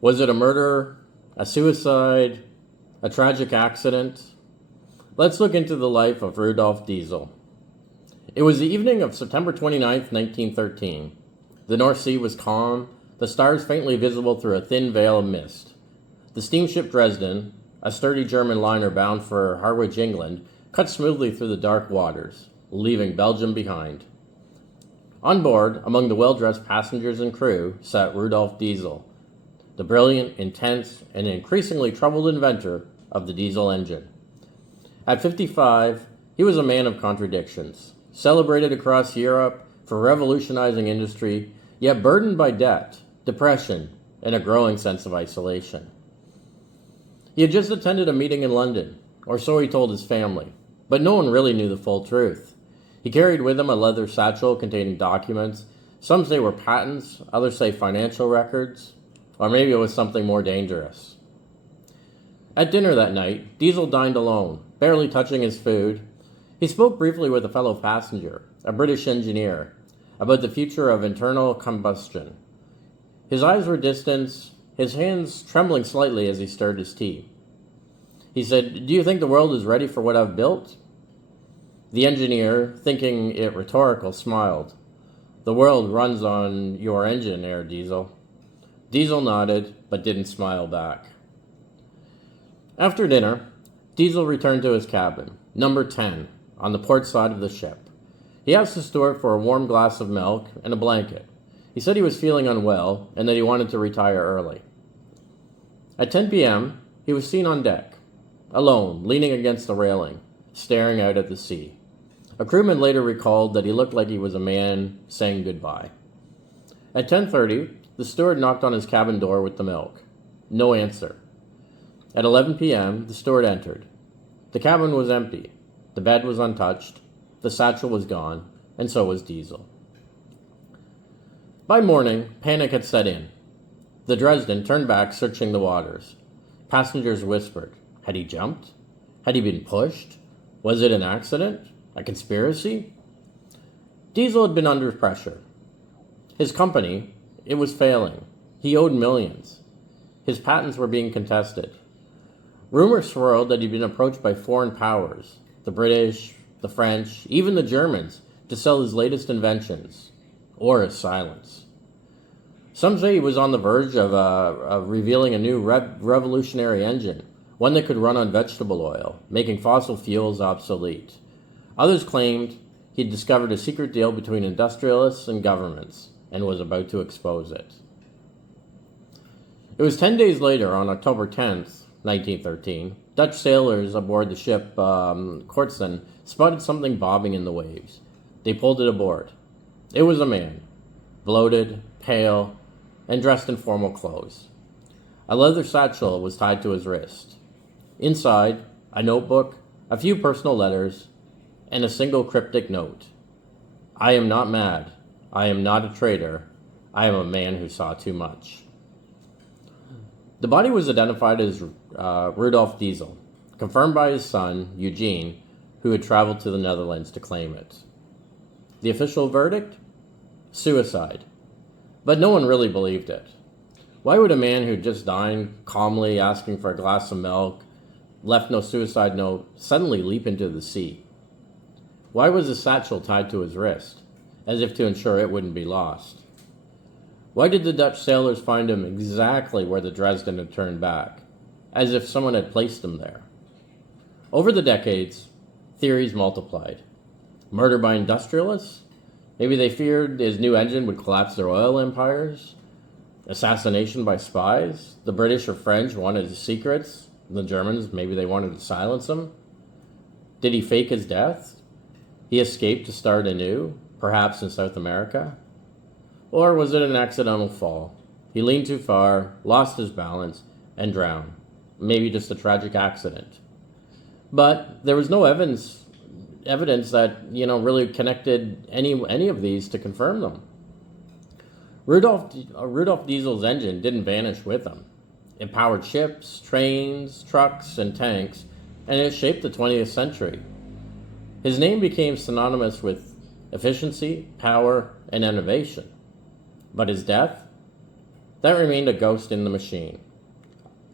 Was it a murder, a suicide, a tragic accident? Let's look into the life of Rudolf Diesel. It was the evening of September 29th, 1913. The North Sea was calm, the stars faintly visible through a thin veil of mist. The steamship Dresden, a sturdy German liner bound for Harwich, England, cut smoothly through the dark waters, leaving Belgium behind. On board, among the well-dressed passengers and crew, sat Rudolf Diesel, the brilliant, intense, and increasingly troubled inventor of the diesel engine. At 55, he was a man of contradictions, celebrated across Europe for revolutionizing industry, yet burdened by debt, depression, and a growing sense of isolation. He had just attended a meeting in London, or so he told his family, but no one really knew the full truth. He carried with him a leather satchel containing documents. Some say were patents, others say financial records, or maybe it was something more dangerous. At dinner that night, Diesel dined alone, barely touching his food. He spoke briefly with a fellow passenger, a British engineer, about the future of internal combustion. His eyes were distant, his hands trembling slightly as he stirred his tea. He said, "Do you think the world is ready for what I've built?" The engineer, thinking it rhetorical, smiled. "The world runs on your engine, Herr Diesel." Diesel nodded, but didn't smile back. After dinner, Diesel returned to his cabin, number 10, on the port side of the ship. He asked the steward for a warm glass of milk and a blanket. He said he was feeling unwell and that he wanted to retire early. At 10 p.m., he was seen on deck, alone, leaning against the railing, staring out at the sea. A crewman later recalled that he looked like he was a man saying goodbye. At 10:30, the steward knocked on his cabin door with the milk. No answer. At 11 p.m., the steward entered. The cabin was empty. The bed was untouched. The satchel was gone, and so was Diesel. By morning, panic had set in. The Dresden turned back, searching the waters. Passengers whispered, had he jumped? Had he been pushed? Was it an accident? A conspiracy? Diesel had been under pressure. His company, it was failing. He owed millions. His patents were being contested. Rumors swirled that he'd been approached by foreign powers, the British, the French, even the Germans, to sell his latest inventions, or his silence. Some say he was on the verge of revealing a new revolutionary engine, one that could run on vegetable oil, making fossil fuels obsolete. Others claimed he'd discovered a secret deal between industrialists and governments and was about to expose it. It was 10 days later, on October 10th, 1913, Dutch sailors aboard the ship Kortzen spotted something bobbing in the waves. They pulled it aboard. It was a man, bloated, pale, and dressed in formal clothes. A leather satchel was tied to his wrist. Inside, a notebook, a few personal letters, and a single cryptic note. "I am not mad. I am not a traitor. I am a man who saw too much." The body was identified as Rudolf Diesel, confirmed by his son, Eugene, who had traveled to the Netherlands to claim it. The official verdict? Suicide. But no one really believed it. Why would a man who just died, calmly asking for a glass of milk, left no suicide note, suddenly leap into the sea? Why was the satchel tied to his wrist, as if to ensure it wouldn't be lost? Why did the Dutch sailors find him exactly where the Dresden had turned back, as if someone had placed him there? Over the decades, theories multiplied. Murder by industrialists? Maybe they feared his new engine would collapse their oil empires. Assassination by spies? The British or French wanted his secrets. The Germans, maybe they wanted to silence him. Did he fake his death? He escaped to start anew, perhaps in South America? Or was it an accidental fall? He leaned too far, lost his balance, and drowned. Maybe just a tragic accident. But there was no evidence that, really connected any of these to confirm them. Rudolf Diesel's engine didn't vanish with him. It powered ships, trains, trucks, and tanks, and it shaped the 20th century. His name became synonymous with efficiency, power, and innovation. But his death? that remained a ghost in the machine.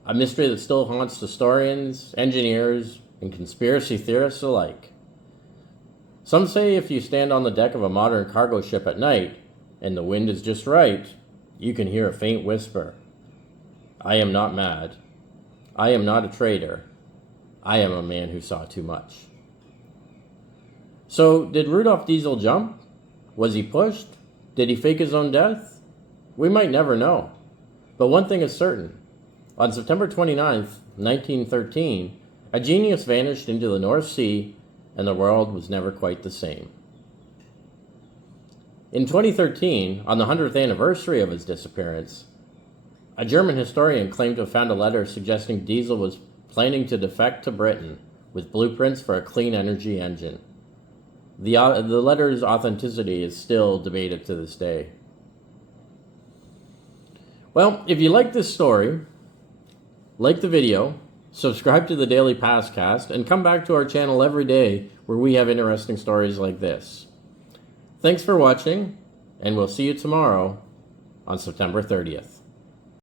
A mystery that still haunts historians, engineers, and conspiracy theorists alike. Some say if you stand on the deck of a modern cargo ship at night, and the wind is just right, you can hear a faint whisper. I am not mad. I am not a traitor. I am a man who saw too much. So, did Rudolf Diesel jump? Was he pushed? Did he fake his own death? We might never know. But one thing is certain. On September 29th, 1913, a genius vanished into the North Sea, and the world was never quite the same. In 2013, on the 100th anniversary of his disappearance, a German historian claimed to have found a letter suggesting Diesel was planning to defect to Britain with blueprints for a clean energy engine. The letter's authenticity is still debated to this day. Well, if you like this story, like the video, subscribe to the Daily Pastcast, and come back to our channel every day where we have interesting stories like this. Thanks for watching, and we'll see you tomorrow on September 30th.